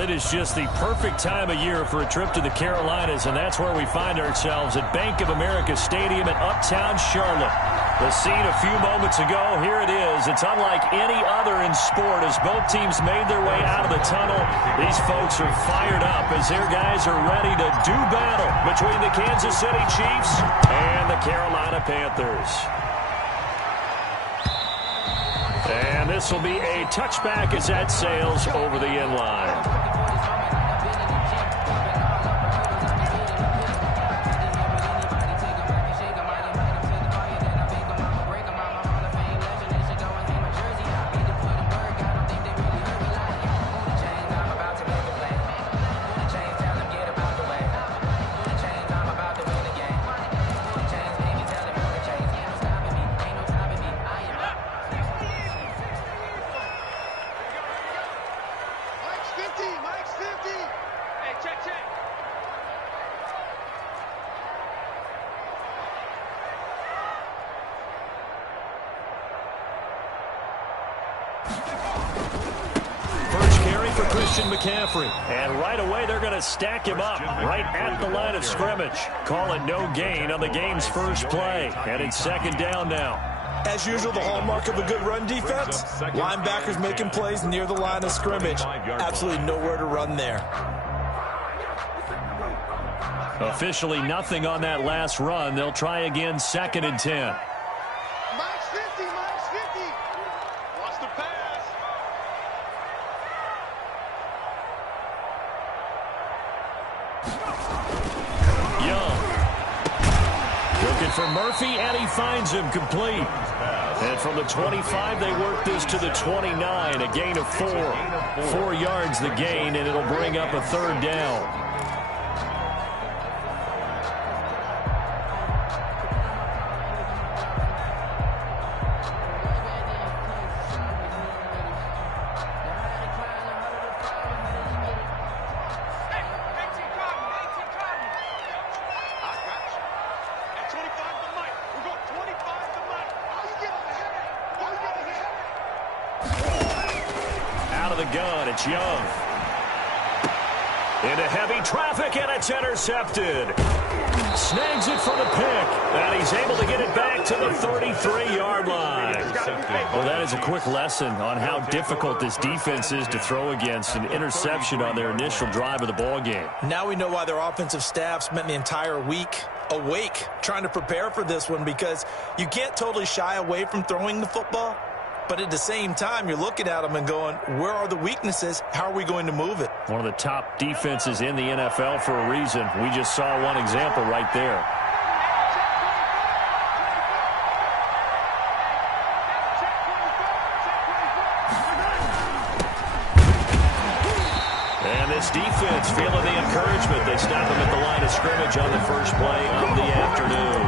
Well, it is just the perfect time of year for a trip to the Carolinas, and that's where we find ourselves at Bank of America Stadium in Uptown Charlotte. The scene a few moments ago, here it is. It's unlike any other in sport as both teams made their way out of the tunnel. These folks are fired up as their guys are ready to do battle between the Kansas City Chiefs and the Carolina Panthers. And this will be a touchback as that sails over the end line. And right away, they're going to stack him up right at the line of scrimmage. Call it no gain on the game's first play. And it's second down now. As usual, the hallmark of a good run defense, linebackers making plays near the line of scrimmage. Absolutely nowhere to run there. Officially nothing on that last run. They'll try again, 2nd and 10. For Murphy, and he finds him complete. And from the 25, they work this to the 29, a gain of 4. 4 yards the gain, and it'll bring up a third down. It's Young. Into heavy traffic, and it's intercepted. Snags it for the pick, and he's able to get it back to the 33-yard line. Well, that is a quick lesson on how difficult this defense is to throw against. An interception on their initial drive of the ball game. Now we know why their offensive staff spent the entire week awake trying to prepare for this one, because you can't totally shy away from throwing the football. But at the same time, you're looking at them and going, where are the weaknesses? How are we going to move it? One of the top defenses in the NFL for a reason. We just saw one example right there. And this defense feeling the encouragement. They stop him at the line of scrimmage on the first play of the afternoon.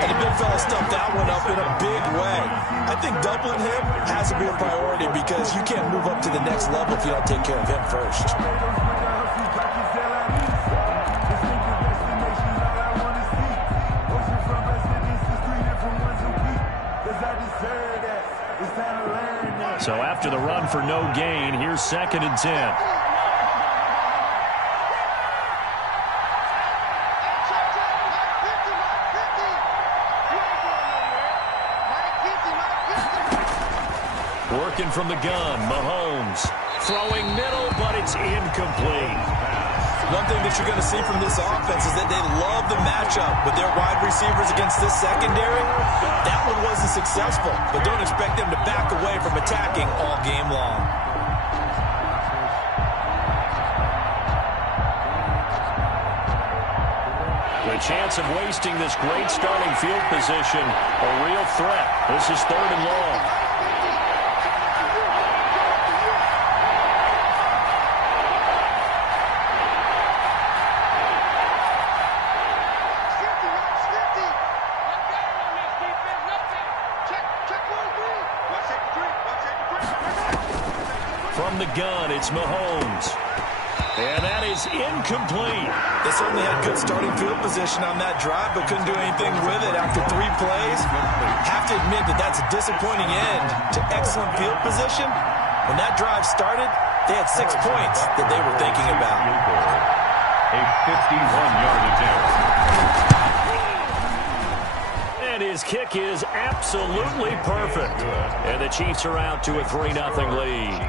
And the big fella stuffed that one up in a big way. I think doubling him has to be a priority, because you can't move up to the next level if you don't take care of him first. So after the run for no gain, here's 2nd and 10. Working from the gun, Mahomes throwing middle, but it's incomplete. One thing that you're going to see from this offense is that they love the matchup with their wide receivers against this secondary. That one wasn't successful, but don't expect them to back away from attacking all game long. The chance of wasting this great starting field position, a real threat. This is 3rd and long. From the gun, it's Mahomes. And that is incomplete. They certainly had good starting field position on that drive, but couldn't do anything with it after 3 plays. Have to admit that that's a disappointing end to excellent field position. When that drive started, They had 6 points that they were thinking about. A 51-yard attempt. And his kick is absolutely perfect. And the Chiefs are out to a 3-0 lead.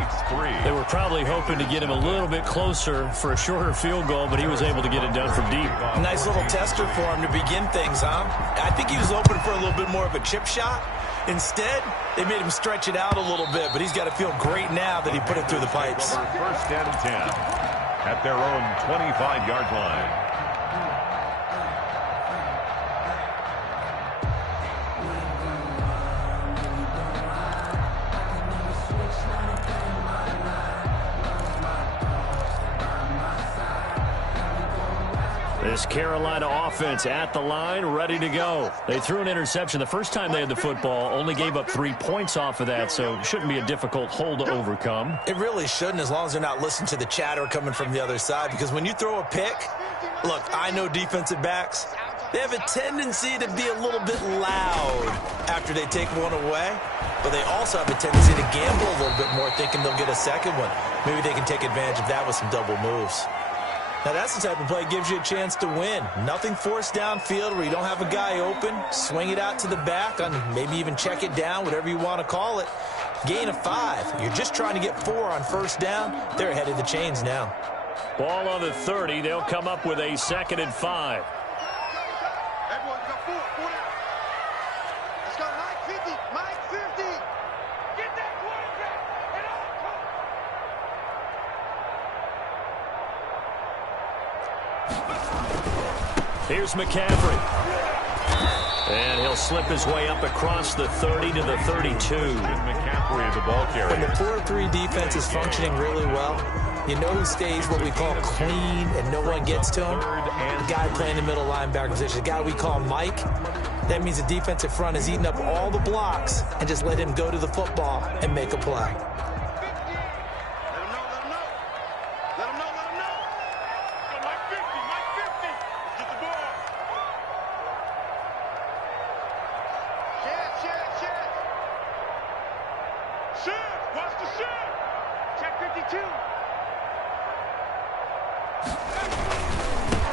They were probably hoping to get him a little bit closer for a shorter field goal, but he was able to get it done from deep. Nice little tester for him to begin things, huh? I think he was open for a little bit more of a chip shot. Instead, they made him stretch it out a little bit, but he's got to feel great now that he put it through the pipes. First and 10 at their own 25-yard line. This Carolina offense at the line, ready to go. They threw an interception the first time they had the football, only gave up 3 points off of that, so it shouldn't be a difficult hole to overcome. It really shouldn't, as long as they're not listening to the chatter coming from the other side, because when you throw a pick, look, I know defensive backs, they have a tendency to be a little bit loud after they take one away, but they also have a tendency to gamble a little bit more, thinking they'll get a second one. Maybe they can take advantage of that with some double moves. Now, that's the type of play that gives you a chance to win. Nothing forced downfield where you don't have a guy open. Swing it out to the back, and maybe even check it down, whatever you want to call it. Gain of 5. You're just trying to get 4 on first down. They're ahead of the chains now. Ball on the 30. They'll come up with a 2nd and 5. Here's McCaffrey. And he'll slip his way up across the 30 to the 32. McCaffrey, the ball carrier. When the 4-3 defense is functioning really well, you know who stays what we call clean and no one gets to him? The guy playing the middle linebacker position, the guy we call Mike. That means the defensive front is eating up all the blocks and just let him go to the football and make a play.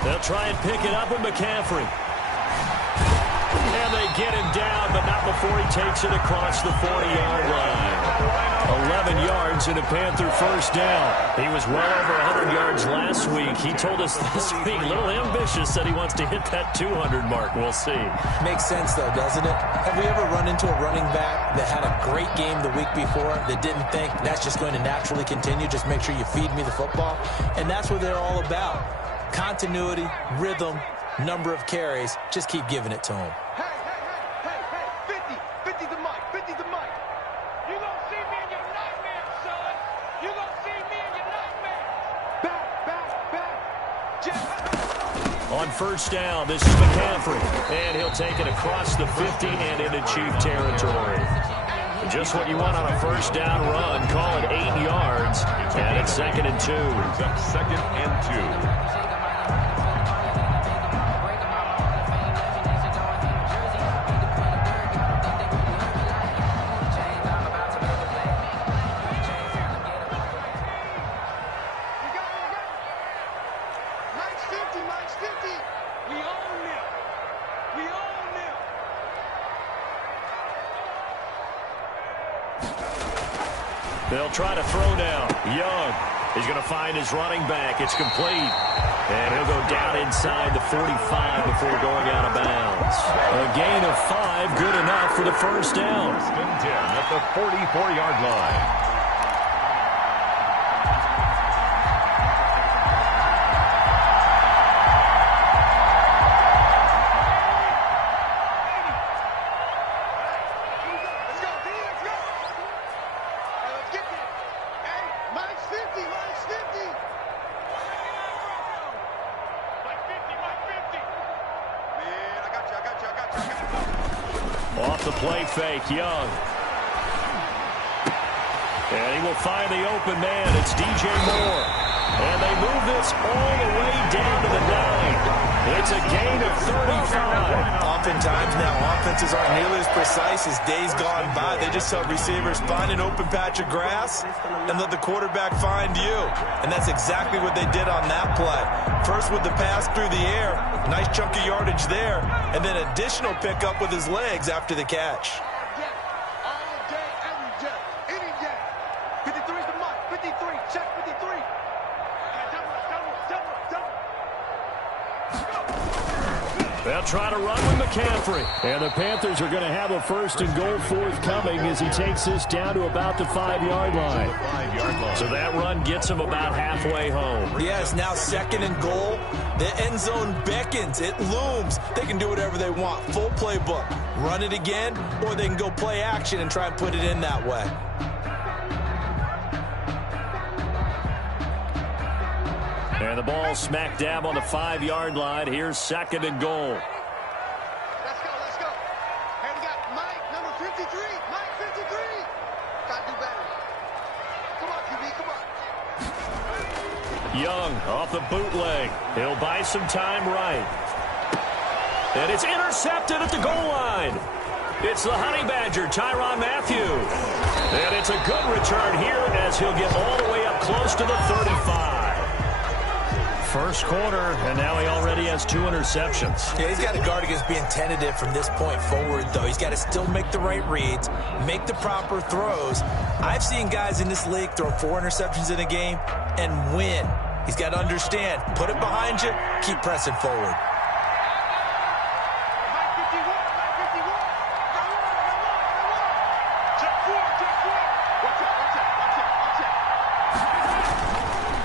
They'll try and pick it up with McCaffrey. And they get him down, but not before he takes it across the 40-yard line. 11 yards and a Panther first down. He was well over 100 yards last week. He told us this week, a little ambitious, said he wants to hit that 200 mark. We'll see. Makes sense, though, doesn't it? Have we ever run into a running back that had a great game the week before that didn't think that's just going to naturally continue? Just make sure you feed me the football. And that's what they're all about. Continuity, rhythm, number of carries. Just keep giving it to him. Hey, 50 the mic, 50 the mic. You gonna see me in your nightmares, son. You gonna see me in your nightmares. Back. On first down, this is McCaffrey. And he'll take it across the 50 and into Chief territory. Just what you want on a first down run. Call it 8 yards. And it's 2nd and 2. Second and 2. They'll try to throw now. Young is going to find his running back. It's complete. And he'll go down inside the 45 before going out of bounds. A gain of 5, good enough for the first down. 1st and 10 at the 44-yard line. Off the play fake, Young. And he will find the open man. It's DJ Moore. And they move this all the way down to the 9. It's a gain of 35. Oftentimes now, offenses aren't nearly as precise as days gone by. They just tell receivers, find an open patch of grass and let the quarterback find you. And that's exactly what they did on that play. First with the pass through the air, nice chunk of yardage there, and then additional pickup with his legs after the catch. All day, every day, any day. 53 is the mark. 53, check 53. They'll try to run with McCaffrey. And the Panthers are going to have a 1st and goal forthcoming as he takes this down to about the 5-yard line. So that run gets him about halfway home. Yes, now 2nd and goal. The end zone beckons. It looms. They can do whatever they want. Full playbook. Run it again, or they can go play action and try and put it in that way. And the ball smack dab on the 5-yard line. Here's 2nd and goal. Let's go, let's go. And we got Mike, number 53. Mike, 53. Got to do better. Come on, QB, come on. Young off the bootleg. He'll buy some time right. And it's intercepted at the goal line. It's the Honey Badger, Tyrann Mathieu. And it's a good return here as he'll get all the way up close to the 35. First quarter, and now he already has 2 interceptions. Yeah, he's got to guard against being tentative from this point forward, though. He's got to still make the right reads, make the proper throws. I've seen guys in this league throw 4 interceptions in a game and win. He's got to understand, put it behind you, keep pressing forward. Mike 51, Mike 51. Check 4, check 4. Watch out, watch out, watch out, watch out.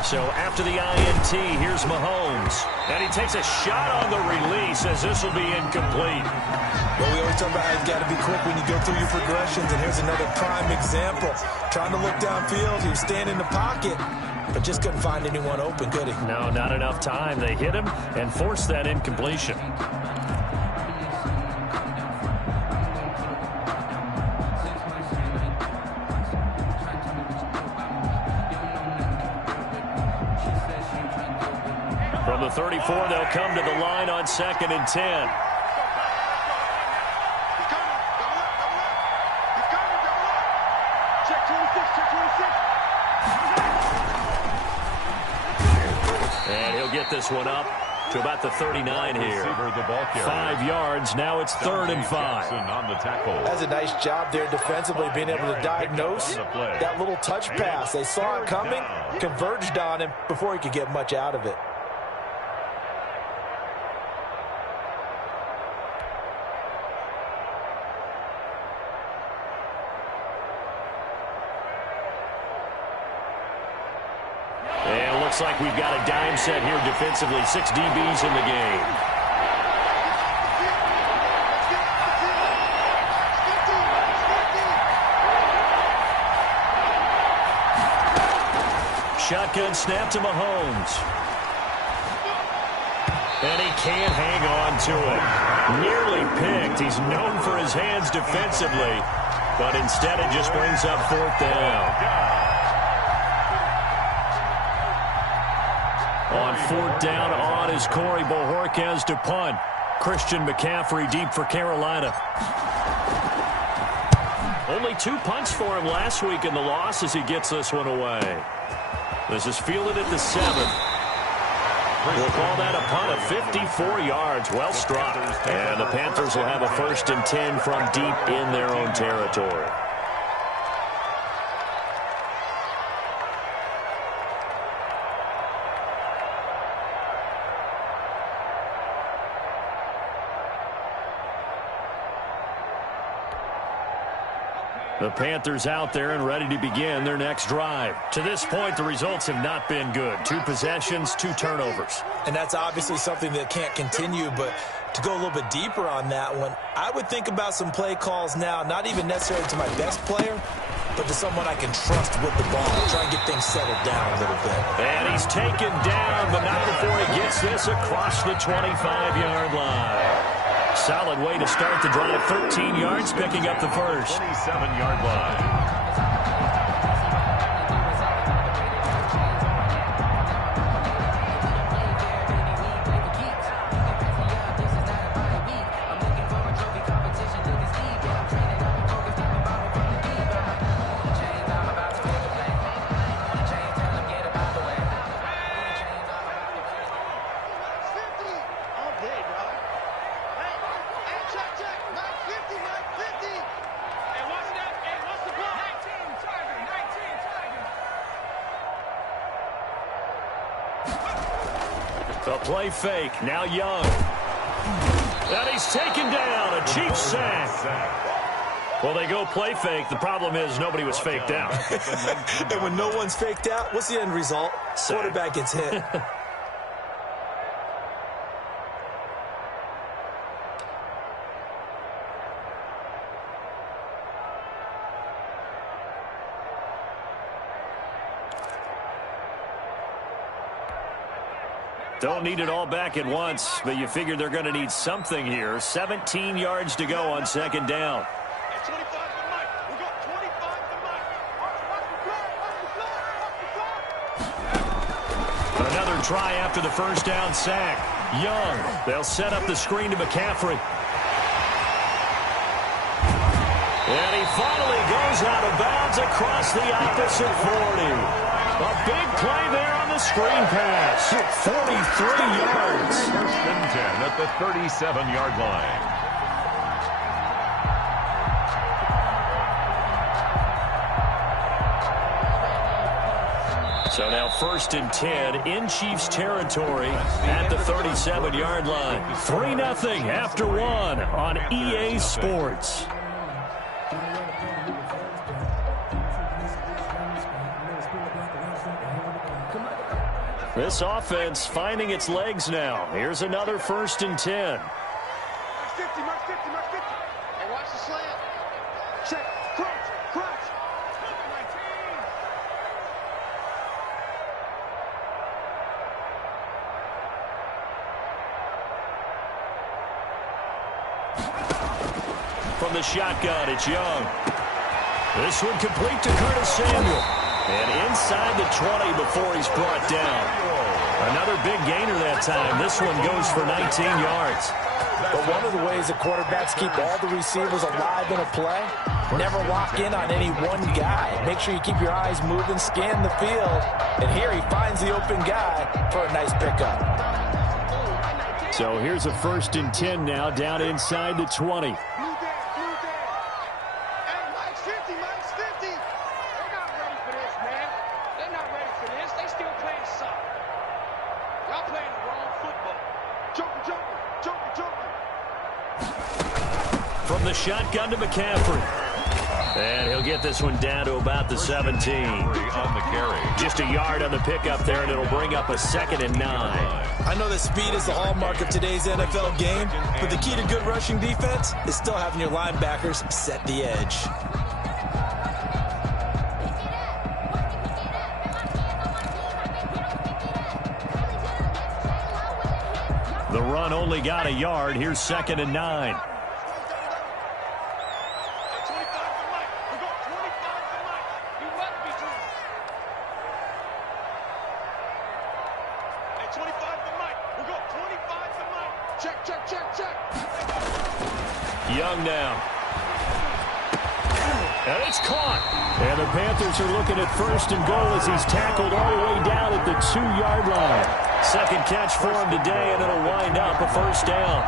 So after the INT, here's Mahomes. And he takes a shot on the release as this will be incomplete. Well, we always talk about how you've got to be quick when you go through your progressions, and here's another prime example. Trying to look downfield, he was staying in the pocket, but just couldn't find anyone open, could he? No, not enough time. They hit him and forced that incompletion. From the 34, they'll come to the line on 2nd and 10. He's coming, double up, double up. He's coming, double up. Check 26, check 26. And he'll get this one up to about the 39 here. 5 yards. Now it's 3rd and 5. That's a nice job there defensively, being able to diagnose that little touch pass. They saw it coming, converged on him before he could get much out of it. Looks like we've got a dime set here defensively. 6 DBs in the game. Shotgun snap to Mahomes. And he can't hang on to it. Nearly picked. He's known for his hands defensively, but instead it just brings up 4th down. On 4th down, on is Corey Bojorquez to punt. Christian McCaffrey deep for Carolina. Only 2 punts for him last week in the loss as he gets this one away. This is fielded at the 7th. We'll call that a punt of 54 yards. Well struck. And the Panthers will have a 1st and 10 from deep in their own territory. The Panthers out there and ready to begin their next drive. To this point, the results have not been good. 2 possessions, 2 turnovers. And that's obviously something that can't continue, but to go a little bit deeper on that one, I would think about some play calls now, not even necessarily to my best player, but to someone I can trust with the ball. Try and get things settled down a little bit. And he's taken down, but not before he gets this across the 25-yard line. Solid way to start the drive. 13 yards, picking up the first. 27-yard line. A play fake. Now Young. And he's taken down. A cheap sack. Well, they go play fake. The problem is nobody was faked out. And when no one's faked out, what's the end result? Sack. Quarterback gets hit. Don't need it all back at once, but you figure they're going to need something here. 17 yards to go on second down. Another try after the first down sack. Young. They'll set up the screen to McCaffrey. And he finally goes out of bounds across the opposite 40. A big play there on the screen pass. 43 yards. First and 10 at the 37-yard line. So now first and 10 in Chiefs territory at the 37-yard line. 3-0 after one on EA Sports. This offense finding its legs now. Here's another first and 10. Mark 50, Mark 50, Mark 50. Hey, watch the slant. Check, crunch, crunch. From the shotgun, it's Young. This one complete to Curtis Samuel. And inside the 20 before he's brought down. Another big gainer that time. This one goes for 19 yards. But one of the ways that quarterbacks keep all the receivers alive in a play, never lock in on any one guy. Make sure you keep your eyes moving, scan the field. And here he finds the open guy for a nice pickup. So here's a first and 10 now down inside the 20. From the shotgun to McCaffrey. And he'll get this one down to about the 17. On the carry. Just a yard on the pickup there, and it'll bring up a 2nd and 9. I know that speed is the hallmark of today's NFL game, but the key to good rushing defense is still having your linebackers set the edge. The run only got a yard. Here's 2nd and 9. Young now. And it's caught. And the Panthers are looking at first and goal as he's tackled all the way down at the 2-yard line. Second catch for him today, and it'll wind up a first down.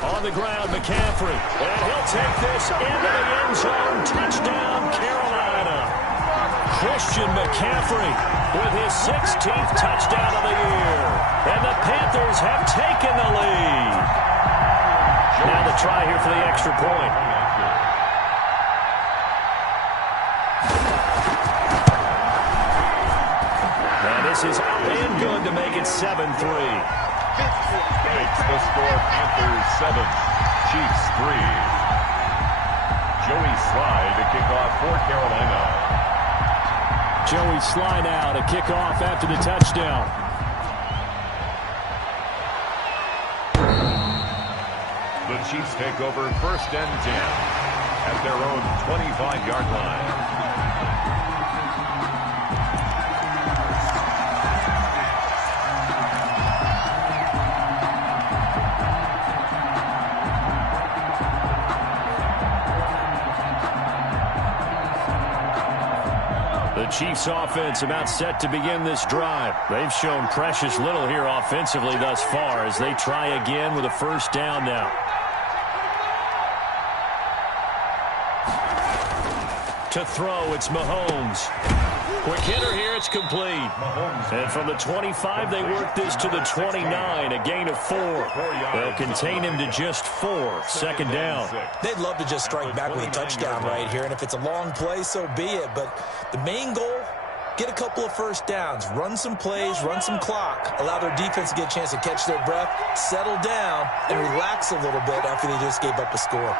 On the ground, McCaffrey. And he'll take this into the end zone. Touchdown, Carolina. Christian McCaffrey with his 16th touchdown of the year. And the Panthers have taken the lead. Now the try here for the extra point. And this is up and good to make it 7-3. Makes the score Panthers 7, Chiefs 3. Joey Sly to kick off for Carolina. Joey Sly now to kick off after the touchdown. The Chiefs take over first and 10 at their own 25-yard line. Chiefs offense about set to begin this drive. They've shown precious little here offensively thus far as they try again with a first down now. To throw, it's Mahomes. Quick hitter here, it's complete. And from the 25, they work this to the 29, a gain of 4. They'll contain him to just 4, second down. They'd love to just strike back with a touchdown right here, and if it's a long play, so be it. But the main goal, get a couple of first downs, run some plays, run some clock, allow their defense to get a chance to catch their breath, settle down, and relax a little bit after they just gave up a score.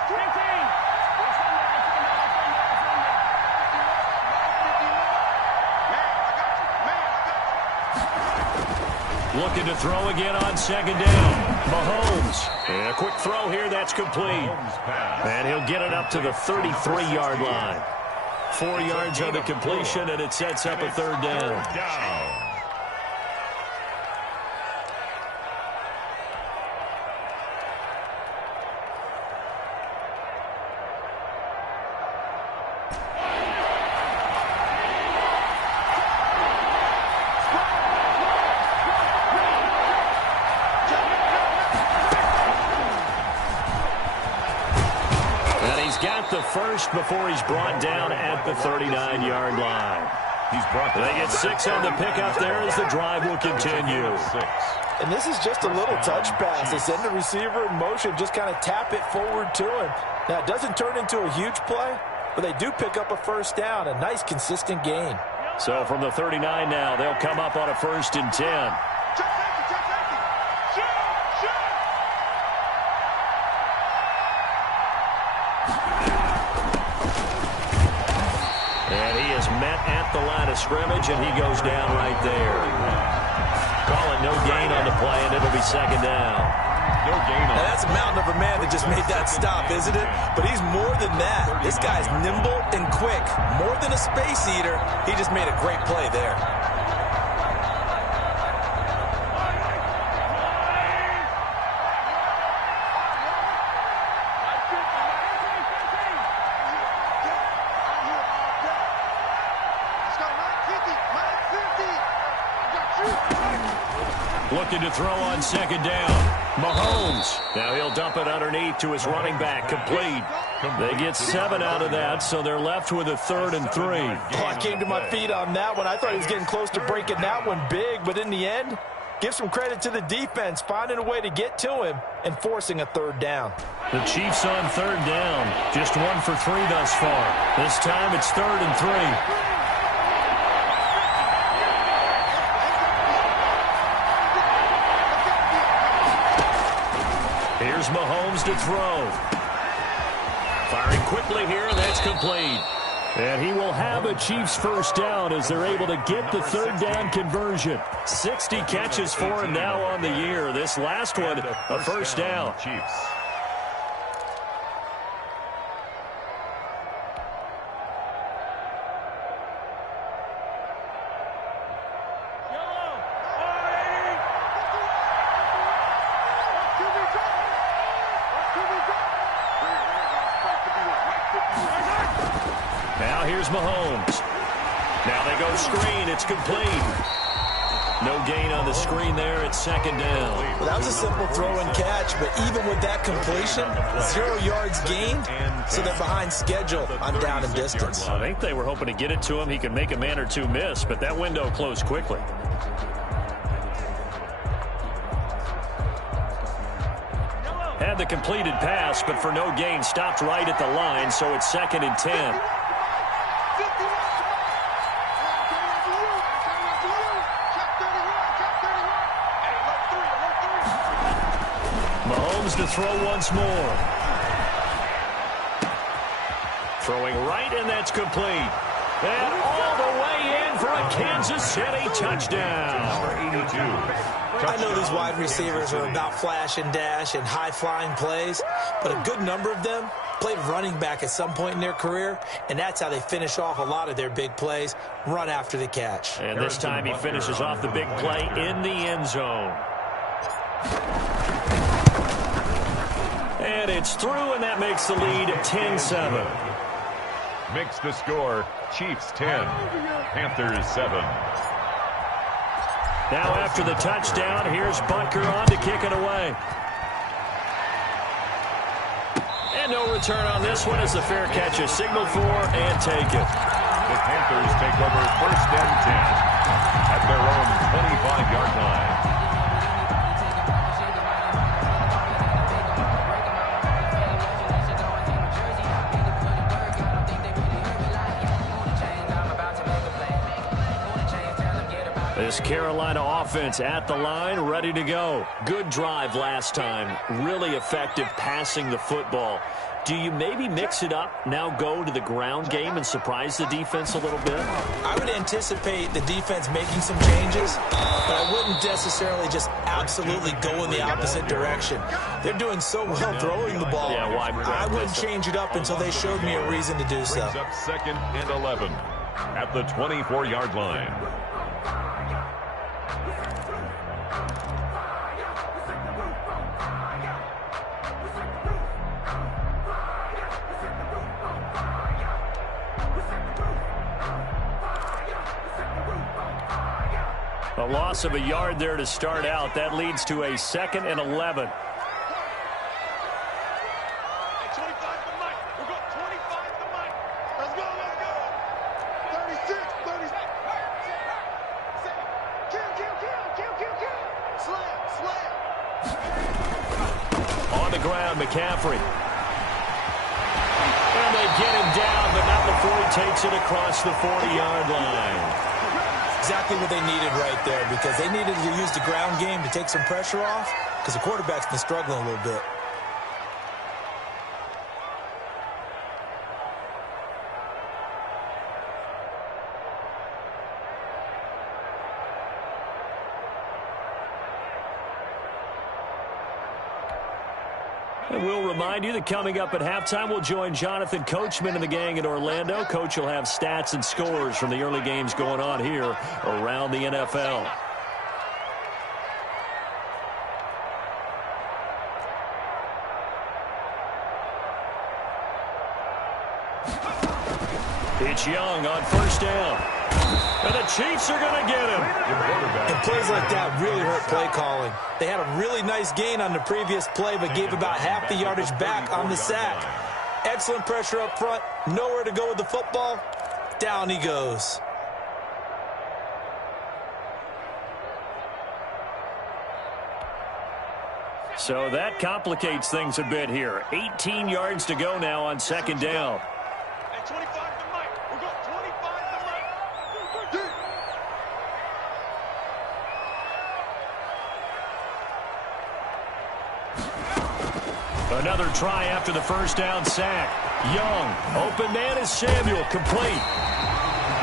Looking to throw again on second down. Mahomes. And a quick throw here, that's complete. And he'll get it up to the 33-yard line. 4 yards on the completion, and it sets up a third down. The first before he's brought down at the 39-yard line. They get 6 on the pickup there as the drive will continue. And this is just a little touch pass. They send the receiver in motion, just kind of tap it forward to him. Now, it doesn't turn into a huge play, but they do pick up a first down, a nice, consistent gain. So from the 39 now, they'll come up on a 1st and 10. Met at the line of scrimmage, and he goes down right there. Call it no gain on the play, and it'll be second down. No gain on. Now that's a mountain of a man that just made that stop, isn't it? But he's more than that. This guy's nimble and quick. More than a space eater, he just made a great play there. Looking to throw on second down. Mahomes. Now he'll dump it underneath to his running back. Complete. They get 7 out of that, so they're left with a 3rd and 3. Oh, I came to my feet on that one. I thought he was getting close to breaking that one big, but in the end, give some credit to the defense, finding a way to get to him and forcing a 3rd down. The Chiefs on 3rd down. Just 1 for 3 thus far. This time it's 3rd and 3. Here's Mahomes to throw. Firing quickly here, and that's complete. And he will have a Chiefs first down as they're able to get the 3rd down conversion. 60 catches for him now on the year. This last one, a first down. Chiefs. Now here's Mahomes. Now they go screen. It's complete. No gain on the screen there. It's second down. Well, that was a simple throw and catch, but even with that completion, 0 yards gained, so they're behind schedule on down and distance. I think they were hoping to get it to him. He could make a man or two miss, but that window closed quickly. Had the completed pass, but for no gain, stopped right at the line, so it's 2nd and 10. Mahomes to throw once more. Throwing right, and that's complete. And all the way in for a Kansas City touchdown. 82. I know these wide receivers are about flash and dash and high-flying plays, but a good number of them played running back at some point in their career, and that's how they finish off a lot of their big plays, run after the catch. And this time he finishes off the big play in the end zone. And it's through, and that makes the lead 10-7. Makes the score Chiefs 10, Panthers 7. Now after the touchdown, here's Butker on to kick it away. And no return on this one as the fair catch is signaled for and taken. The Panthers take over 1st and 10 at their own 25-yard line. This Carolina offense at the line, ready to go. Good drive last time. Really effective passing the football. Do you maybe mix it up, now go to the ground game and surprise the defense a little bit? I would anticipate the defense making some changes, but I wouldn't necessarily just absolutely go in the opposite direction. They're doing so well throwing the ball. Yeah, I wouldn't change it up until they showed me a reason to do so. Brings up 2nd and 11 at the 24-yard line. A loss of a yard there to start out. That leads to a 2nd and 11. Hey, 25 to Mike. We've got 25 to Mike. Let's go, let's go. 36, 36. Kill. Slam. On the ground, McCaffrey. And they get him down, but not before he takes it across the 40-yard line. Exactly what they needed right there, because they needed to use the ground game to take some pressure off, because the quarterback's been struggling a little bit. And we'll remind you that coming up at halftime, we'll join Jonathan Coachman and the gang in Orlando. Coach will have stats and scores from the early games going on here around the NFL. It's Young on 1st down. And the Chiefs are going to get him. And plays like that really hurt play calling. They had a really nice gain on the previous play, but gave about half the yardage back on the sack. Excellent pressure up front. Nowhere to go with the football. Down he goes. So that complicates things a bit here. 18 yards to go now on 2nd down. Hey, 25 to Mike. We've got 25 to Mike. Another try after the 1st down sack. Young, open man is Samuel, complete.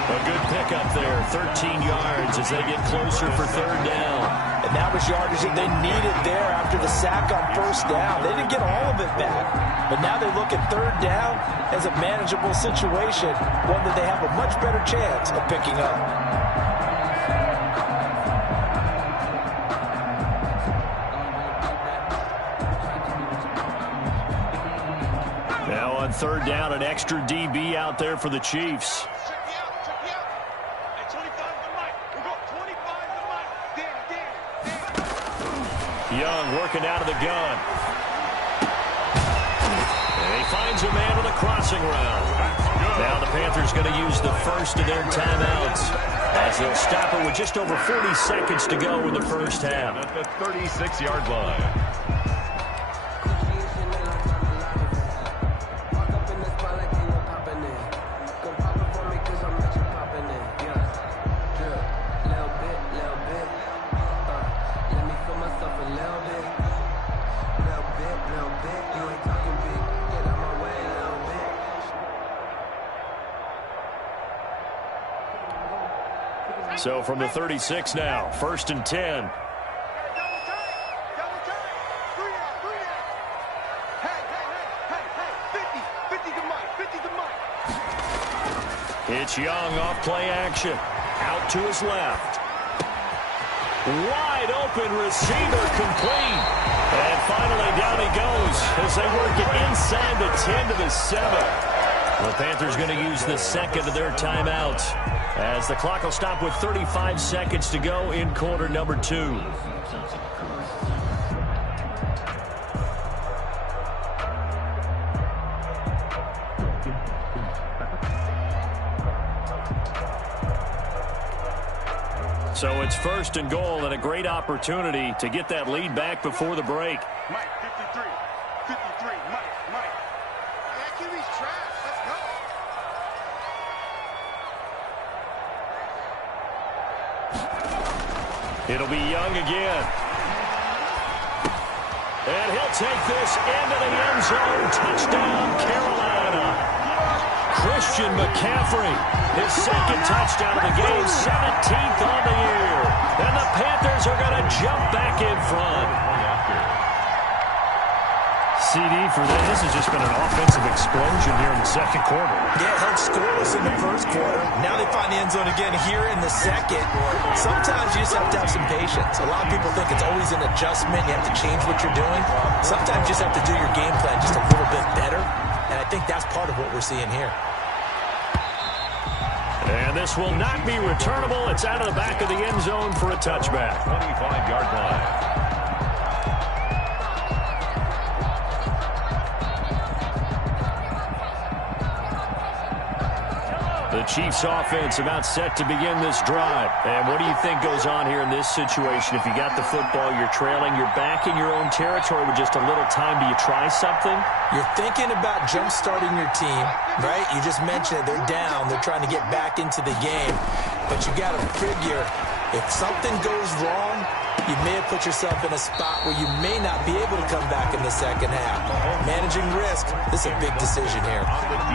A good pickup there, 13 yards as they get closer for 3rd down. And that was yardage that they needed there after the sack on 1st down. They didn't get all of it back. But now they look at 3rd down as a manageable situation, one that they have a much better chance of picking up. Now on 3rd down, an extra DB out there for the Chiefs. Check me out. Hey, 25 to Mike. We've got 25 to Mike. Damn. Young working out of the gun. And he finds a man on the crossing route. Now the Panthers going to use the first of their timeouts as they'll stop it with just over 40 seconds to go in the 1st half. At the 36-yard line. So from the 36 now, 1st and 10. Double time. 3 out. Hey. 50 to Mike. 50 to Mike. It's Young off play action. Out to his left. Wide open receiver complete. And finally down he goes as they work it inside the 10 to the 7. The Panthers going to use the second of their timeouts as the clock will stop with 35 seconds to go in quarter number 2. So it's first and goal and a great opportunity to get that lead back before the break. Mike, 53. 53. Mike. That QB's trash. Let's go. It'll be Young again. And he'll take this into the end zone. Touchdown, Carolina. Christian McCaffrey, his second touchdown of the game, 17th on the year. And the Panthers are going to jump back in front. CD for this. This has just been an offensive explosion here in the second quarter. Yeah, held scoreless in the first quarter. Now they find the end zone again here in the second. Sometimes you just have to have some patience. A lot of people think it's always an adjustment. You have to change what you're doing. Sometimes you just have to do your game plan just a little bit better. And I think that's part of what we're seeing here. And this will not be returnable. It's out of the back of the end zone for a touchback. 25-yard line. The Chiefs offense about set to begin this drive. And what do you think goes on here in this situation? If you got the football, you're trailing, you're back in your own territory with just a little time. Do you try something? You're thinking about jump-starting your team, right? You just mentioned it. They're down. They're trying to get back into the game. But you got to figure if something goes wrong, you may have put yourself in a spot where you may not be able to come back in the second half. Managing risk, this is a big decision here.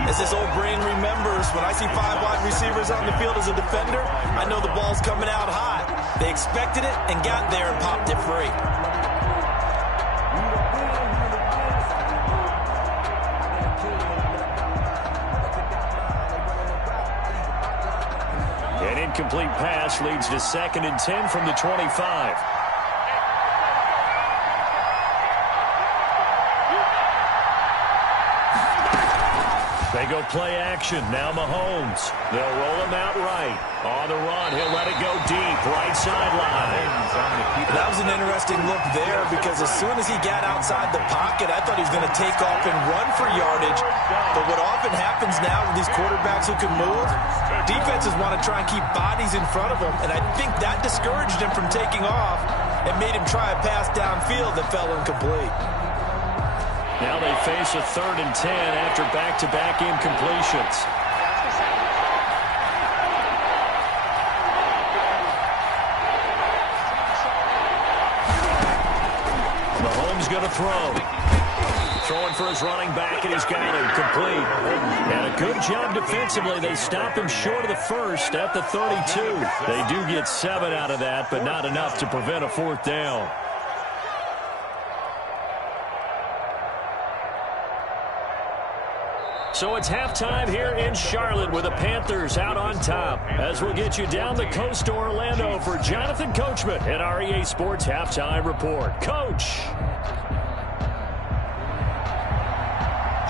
As this old brain remembers, when I see 5 wide receivers on the field as a defender, I know the ball's coming out hot. They expected it and got there and popped it free. An incomplete pass leads to 2nd and 10 from the 25. They go play action. Now Mahomes. They'll roll him out right. On the run, he'll let it go deep. Right sideline. That was an interesting look there because as soon as he got outside the pocket, I thought he was going to take off and run for yardage. But what often happens now with these quarterbacks who can move, defenses want to try and keep bodies in front of them. And I think that discouraged him from taking off and made him try a pass downfield that fell incomplete. Now they face a 3rd and 10 after back-to-back incompletions. Mahomes going to throw. Throwing for his running back, and he's got it complete. And a good job defensively. They stop him short of the first at the 32. They do get 7 out of that, but not enough to prevent a 4th down. So it's halftime here in Charlotte with the Panthers out on top. As we'll get you down the coast to Orlando for Jonathan Coachman at our EA Sports Halftime Report. Coach.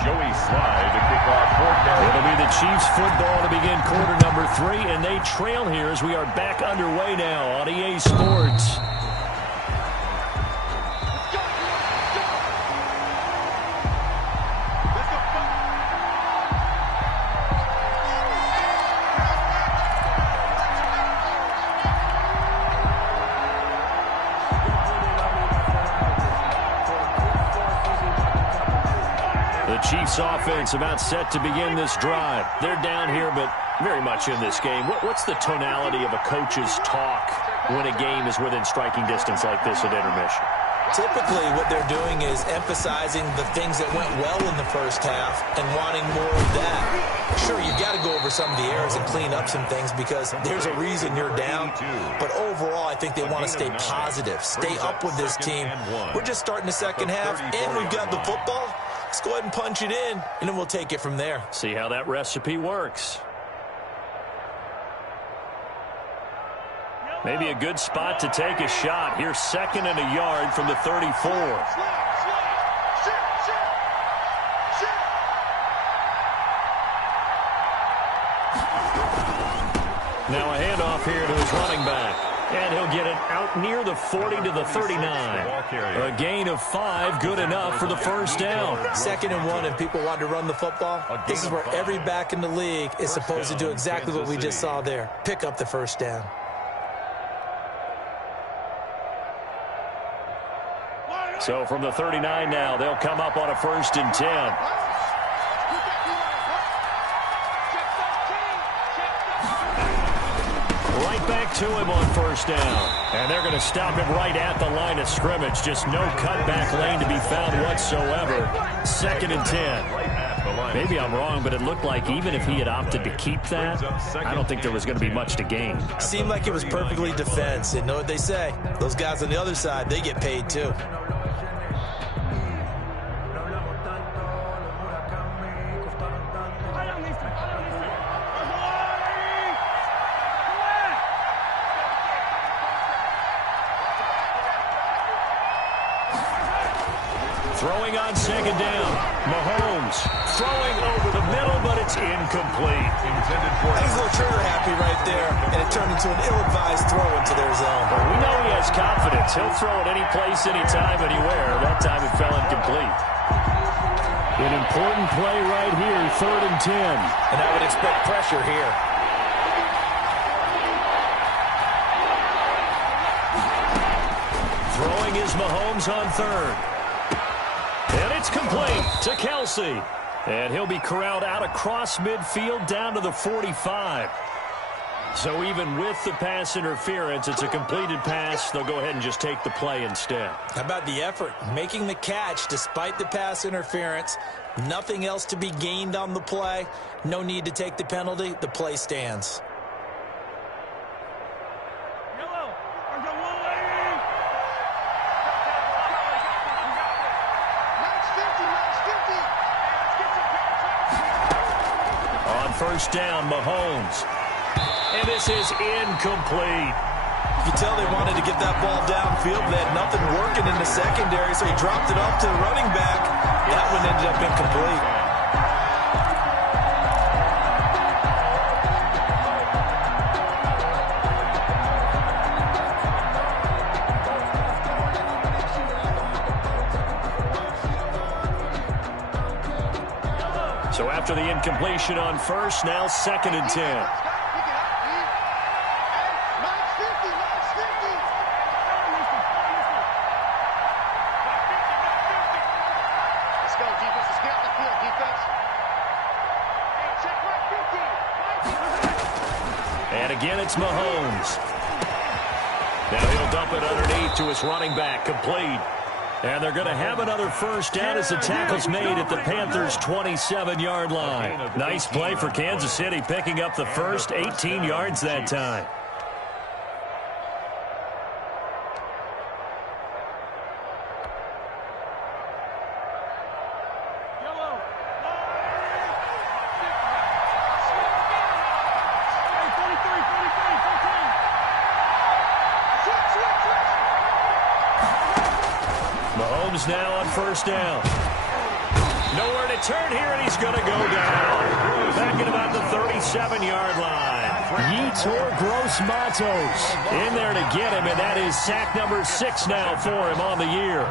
Joey Slye to kick off 4th down. It'll be the Chiefs football to begin quarter number 3, and they trail here as we are back underway now on EA Sports. Chiefs offense about set to begin this drive. They're down here, but very much in this game. What's the tonality of a coach's talk when a game is within striking distance like this at intermission? Typically, what they're doing is emphasizing the things that went well in the first half and wanting more of that. Sure, you got to go over some of the errors and clean up some things because there's a reason you're down. But overall, I think they want to stay positive, stay up with this team. We're just starting the second half, and we've got the football. Let's go ahead and punch it in, and then we'll take it from there. See how that recipe works. Maybe a good spot to take a shot. Here's 2nd and a yard from the 34. Now a handoff here to his running back. And he'll get it out near the 40 to the 39. A gain of 5, good enough for the first down. 2nd and 1, and people want to run the football. This is where every back in the league is supposed to do exactly what we just saw there. Pick up the first down. So from the 39 now, they'll come up on a 1st and 10. Right back to him on 1st down. And they're going to stop him right at the line of scrimmage. Just no cutback lane to be found whatsoever. 2nd and 10. Maybe I'm wrong, but it looked like even if he had opted to keep that, I don't think there was going to be much to gain. Seemed like it was perfectly defense. And know what they say? Those guys on the other side, they get paid too. Throwing on 2nd down. Mahomes throwing over the middle, but it's incomplete. Intended for he's a little trigger happy right there, and it turned into an ill-advised throw into their zone. Well, we know he has confidence. He'll throw it any place, anytime, anywhere. That time it fell incomplete. An important play right here, 3rd and 10. And I would expect pressure here. Throwing is Mahomes on 3rd. And it's complete to Kelsey. And he'll be corralled out across midfield down to the 45. So even with the pass interference, it's a completed pass. They'll go ahead and just take the play instead. How about the effort? Making the catch despite the pass interference. Nothing else to be gained on the play. No need to take the penalty. The play stands. On 1st down, Mahomes. And this is incomplete. You can tell they wanted to get that ball downfield. They had nothing working in the secondary, so he dropped it off to the running back. That one ended up incomplete. So after the incompletion on 1st, now 2nd and 10. And again, it's Mahomes. Now he'll dump it underneath to his running back, complete. And they're going to have another 1st down as the tackle's made at the Panthers' 27-yard line. Nice play for Kansas City, picking up the first 18 yards that time. Mahomes now on 1st down. Nowhere to turn here, and he's going to go down. Back at about the 37-yard line. Yetur Gross-Matos in there to get him, and that is sack number 6 now for him on the year.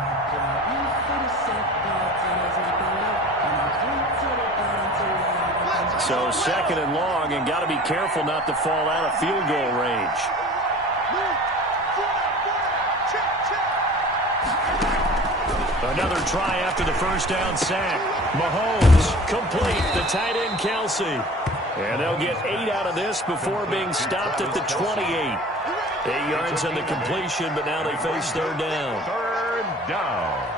So 2nd and long, and got to be careful not to fall out of field goal range. Another try after the 1st down sack. Mahomes complete, the tight end Kelsey. And they'll get 8 out of this before being stopped at the 28. 8 yards on the completion, but now they face 3rd down. 3rd down.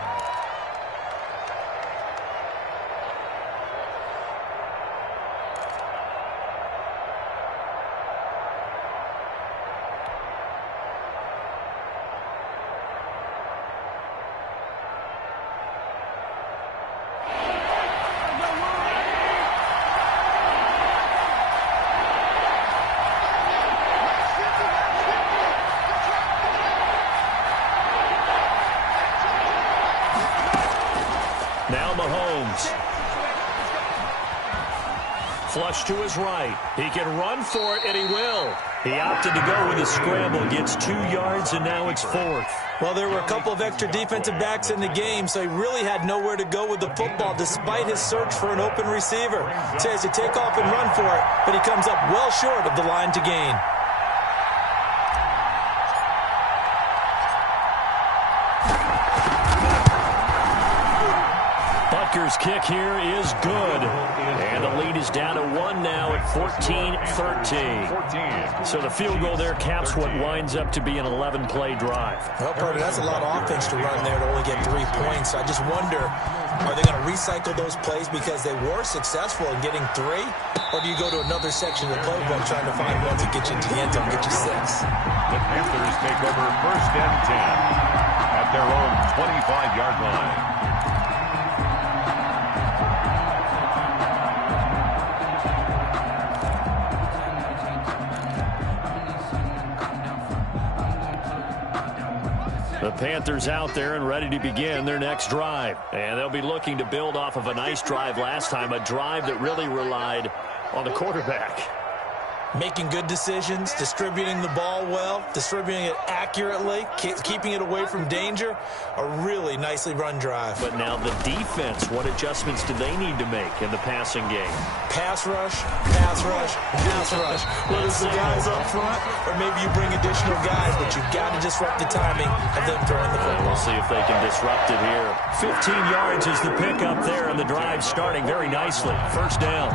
Now Mahomes. Flush to his right. He can run for it, and he will. He opted to go with a scramble, gets 2 yards, and now it's 4th. Well, there were a couple of extra defensive backs in the game, so he really had nowhere to go with the football despite his search for an open receiver. So he has to take off and run for it, but he comes up well short of the line to gain. Butker's kick here is good. And the lead is down to 1 now at 14-13. So the field goal there caps what winds up to be an 11-play drive. Well, Carter, that's a lot of offense to run there to only get 3 points. So I just wonder, are they going to recycle those plays because they were successful in getting 3? Or do you go to another section of the playbook trying to find one to get you into the end zone, get you 6? The Panthers take over 1st and 10 at their own 25-yard line. The Panthers out there and ready to begin their next drive. And they'll be looking to build off of a nice drive last time, a drive that really relied on the quarterback. Making good decisions, distributing the ball well, distributing it accurately, keeping it away from danger. A really nicely run drive. But now the defense, what adjustments do they need to make in the passing game? Pass rush, pass rush, pass rush. Whether it's the guys up front or maybe you bring additional guys, but you've got to disrupt the timing of them throwing the football. We'll see if they can disrupt it here. 15 yards is the pickup there, and the drive starting very nicely. 1st down.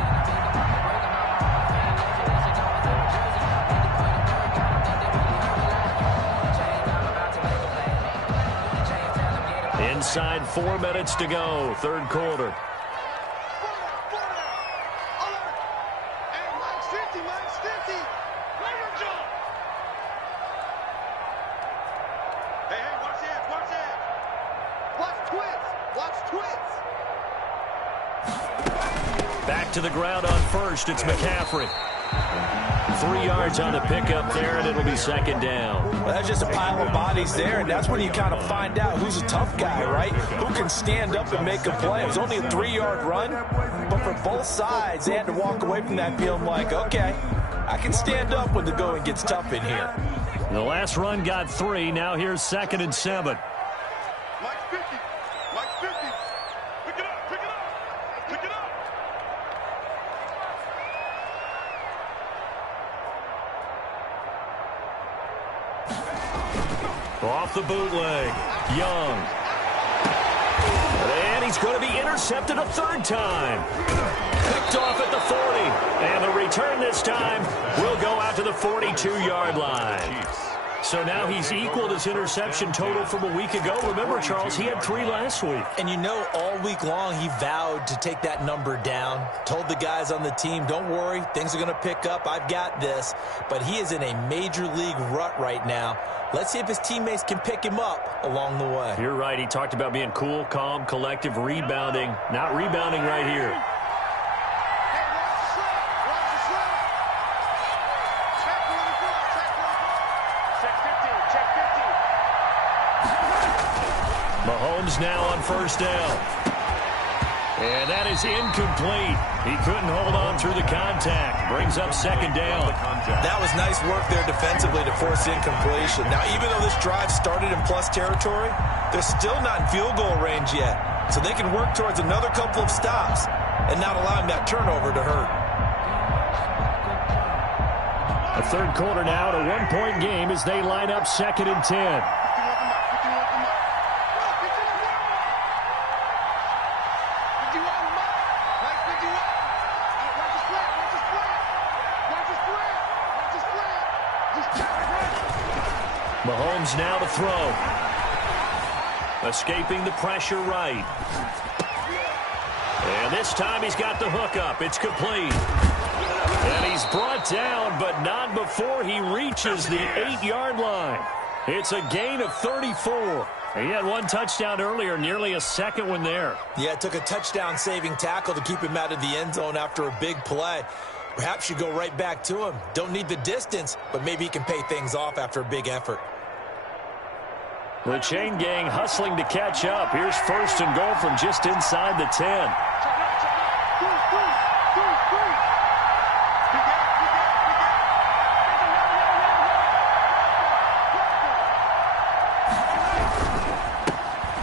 Inside 4 minutes to go, 3rd quarter. Back to the ground on 1st, it's McCaffrey. 3 yards on the pickup there, and it'll be 2nd down. Well, that's just a pile of bodies there, and that's when you kind of find out who's a tough guy, right? Who can stand up and make a play. It was only a 3-yard run, but for both sides, they had to walk away from that feeling like, okay, I can stand up when the going gets tough in here. The last run got 3. Now here's 2nd and 7. Off the bootleg, Young. And he's going to be intercepted a 3rd time. Picked off at the 40. And the return this time will go out to the 42-yard line. So now he's equaled his interception total from a week ago. Remember, Charles, he had 3 last week. And you know, all week long he vowed to take that number down. Told the guys on the team, don't worry, things are going to pick up. I've got this. But he is in a major league rut right now. Let's see if his teammates can pick him up along the way. You're right. He talked about being cool, calm, collective, rebounding. Not rebounding right here. Mahomes now on 1st down. And that is incomplete. He couldn't hold on through the contact. Brings up 2nd down. That was nice work there defensively to force incompletion. Now, even though this drive started in plus territory, they're still not in field goal range yet. So they can work towards another couple of stops and not allowing that turnover to hurt. A 3rd quarter now, a 1-point game as they line up 2nd and 10. Mahomes now to throw. Escaping the pressure right. And this time he's got the hook up. It's complete. And he's brought down, but not before he reaches the 8-yard line. It's a gain of 34. He had 1 touchdown earlier, nearly a 2nd one there. Yeah, it took a touchdown-saving tackle to keep him out of the end zone after a big play. Perhaps you go right back to him. Don't need the distance, but maybe he can pay things off after a big effort. The chain gang hustling to catch up. Here's 1st and goal from just inside the 10.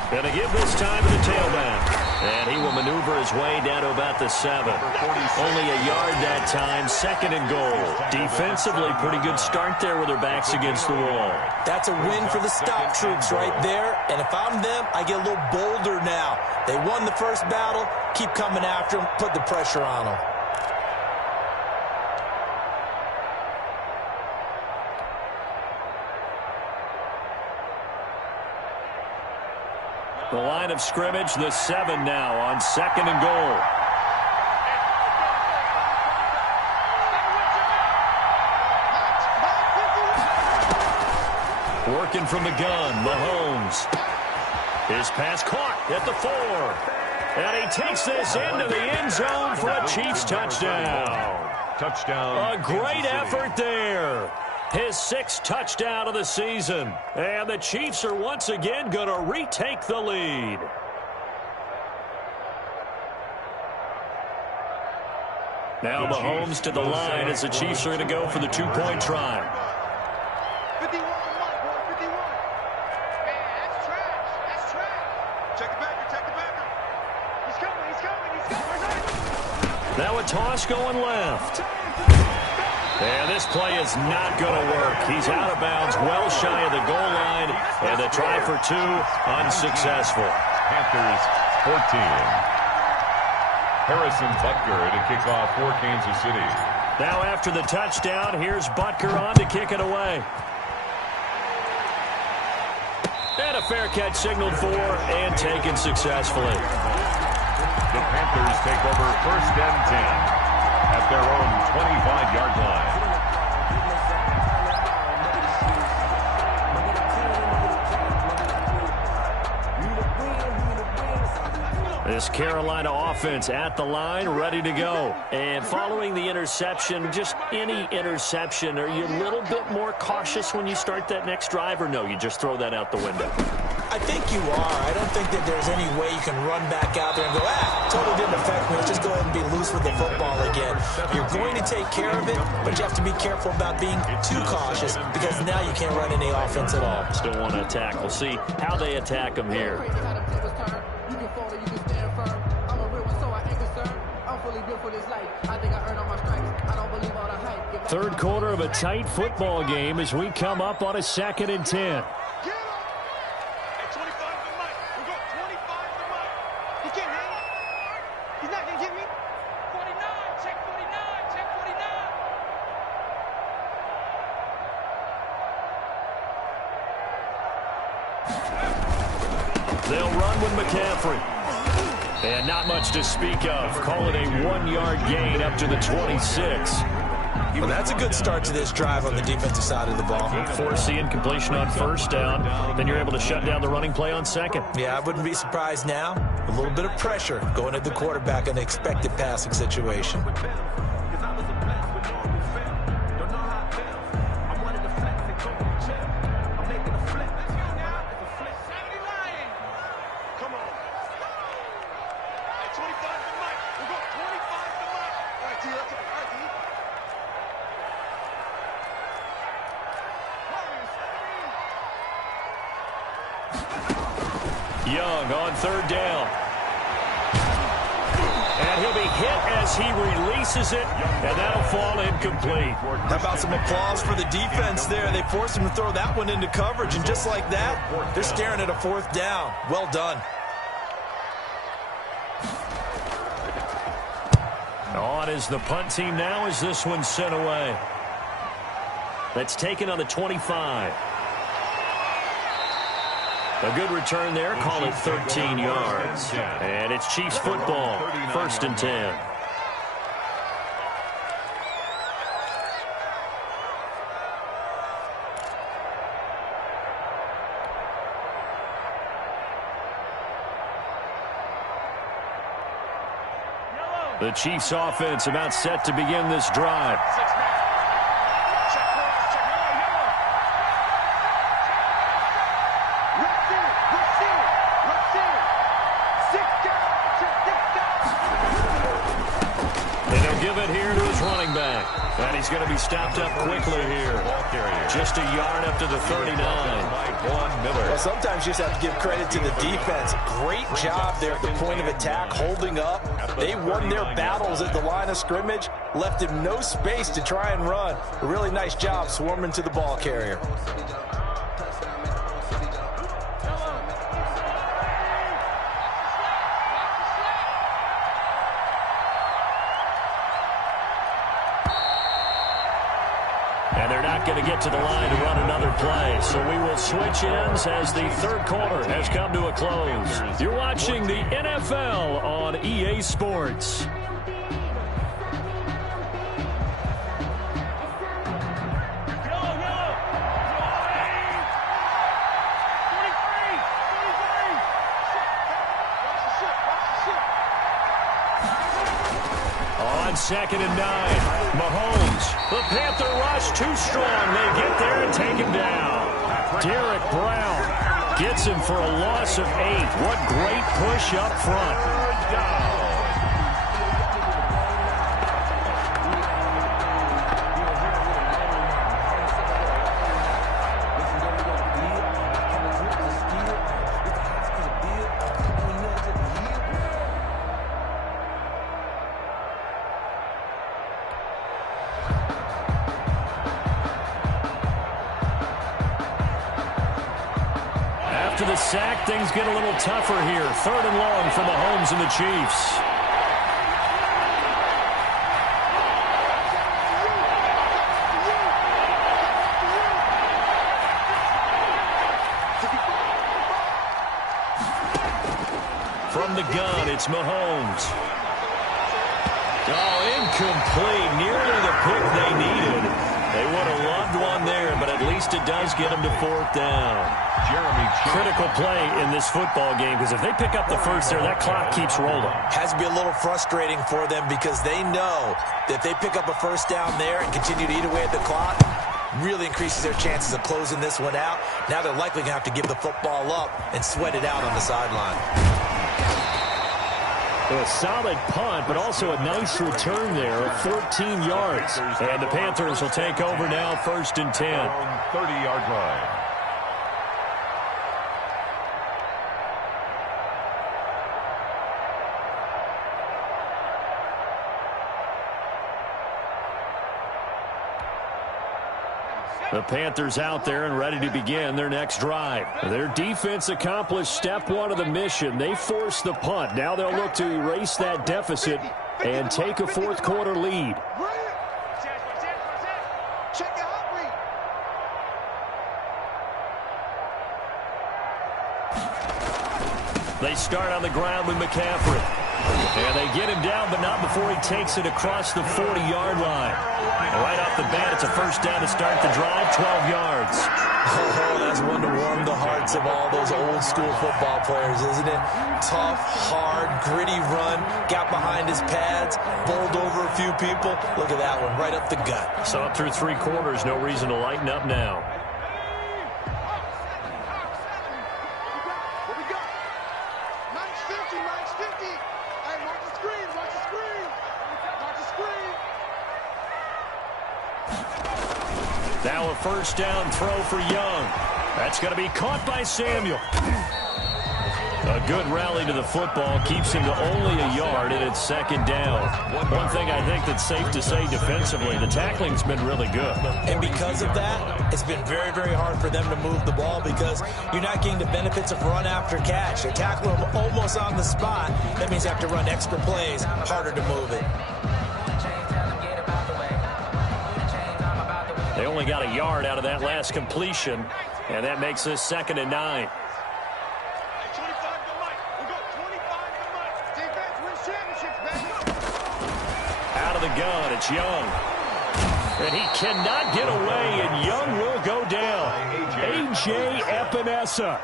Gonna give this time to the tailback. And he will maneuver his way down to about the 7. Only a yard that time, 2nd and goal. Defensively, pretty good start there with their backs against the wall. That's a win for the stop troops right there. And if I'm them, I get a little bolder now. They won the first battle. Keep coming after them. Put the pressure on them. The line of scrimmage, the 7 now on 2nd and goal. Working from the gun, Mahomes. His pass caught at the 4. And he takes this into the end zone for a Chiefs touchdown. Touchdown. A great effort there. His 6th touchdown of the season. And the Chiefs are once again going to retake the lead. Now Mahomes to the line as the Chiefs are going to go for the 2-point try. 51 for Mike, boy, 51. Man, that's trash. That's trash. Check the backer, check the backer. He's coming, he's coming, he's coming. Now a toss going left. And this play is not going to work. He's out of bounds, well shy of the goal line. And the try for 2, unsuccessful. Panthers 14. Harrison Butker to kick off for Kansas City. Now after the touchdown, here's Butker on to kick it away. And a fair catch signaled for and taken successfully. The Panthers take over 1st and 10 at their own 25-yard line. This Carolina offense at the line, ready to go. And following the interception, just any interception, are you a little bit more cautious when you start that next drive, or no, you just throw that out the window? I think you are. I don't think that there's any way you can run back out there and go, totally didn't affect me. Let's just go ahead and be loose with the football again. You're going to take care of it, but you have to be careful about being too cautious because now you can't run any offense at all. Still want to attack. We'll see how they attack them here. Third quarter of a tight football game as we come up on a 2nd and 10. They'll run with McCaffrey. And not much to speak of. Call it a 1-yard gain up to the 26. Well, that's a good start to this drive on the defensive side of the ball. Force the incompletion on 1st down. Then you're able to shut down the running play on 2nd. Yeah, I wouldn't be surprised now. A little bit of pressure going at the quarterback in an expected passing situation. Young on 3rd down. And he'll be hit as he releases it, and that'll fall incomplete. How about some applause for the defense there? They forced him to throw that one into coverage, and just like that, they're staring at a 4th down. Well done. On is the punt team now as this one's sent away. That's taken on the 25. A good return there, call it 13 yards. And it's Chiefs football, 1st and 10. The Chiefs offense about set to begin this drive. running back. And he's going to be stopped up quickly here. Just a yard up to the 39. Well, sometimes you just have to give credit to the defense. Great job there at the point of attack, holding up. They won their battles at the line of scrimmage, left him no space to try and run. A really nice job swarming to the ball carrier. And they're not going to get to the line to run another play. So we will switch ends as the third quarter has come to a close. You're watching the NFL on EA Sports. On 2nd and 9, Mahomes. The Panther rush too strong. They get there and take him down. Derek Brown gets him for a loss of 8. What great push up front. After the sack, things get a little tougher here. 3rd and long for Mahomes and the Chiefs. From the gun, it's Mahomes. Oh, incomplete. Nearly the pick they needed. They would have loved one there, but at least it does get them to 4th down. Critical play in this football game, because if they pick up the first there, that clock keeps rolling. Has to be a little frustrating for them because they know that if they pick up a first down there and continue to eat away at the clock, really increases their chances of closing this one out. Now they're likely going to have to give the football up and sweat it out on the sideline. A solid punt, but also a nice return there of 14 yards. And the Panthers will take over now, 1st and 10. 30-yard line. The Panthers out there and ready to begin their next drive. Their defense accomplished step 1 of the mission. They forced the punt. Now they'll look to erase that deficit and take a 4th quarter lead. They start on the ground with McCaffrey. And they get him down, but not before he takes it across the 40-yard line. Right off the bat, it's a first down to start the drive, 12 yards. Oh, that's one to warm the hearts of all those old-school football players, isn't it? Tough, hard, gritty run, got behind his pads, bowled over a few people. Look at that one, right up the gut. So up through 3 quarters, no reason to lighten up now. Now a first down throw for Young. That's going to be caught by Samuel. A good rally to the football keeps him to only a yard, and it's 2nd down. One thing I think that's safe to say defensively, the tackling's been really good. And because of that, it's been very, very hard for them to move the ball because you're not getting the benefits of run after catch. They tackle them almost on the spot. That means you have to run extra plays, harder to move it. They only got a yard out of that last completion, and that makes this 2nd and 9. Out of the gun, it's Young. And he cannot get away, and Young will go down. A.J. Epinesa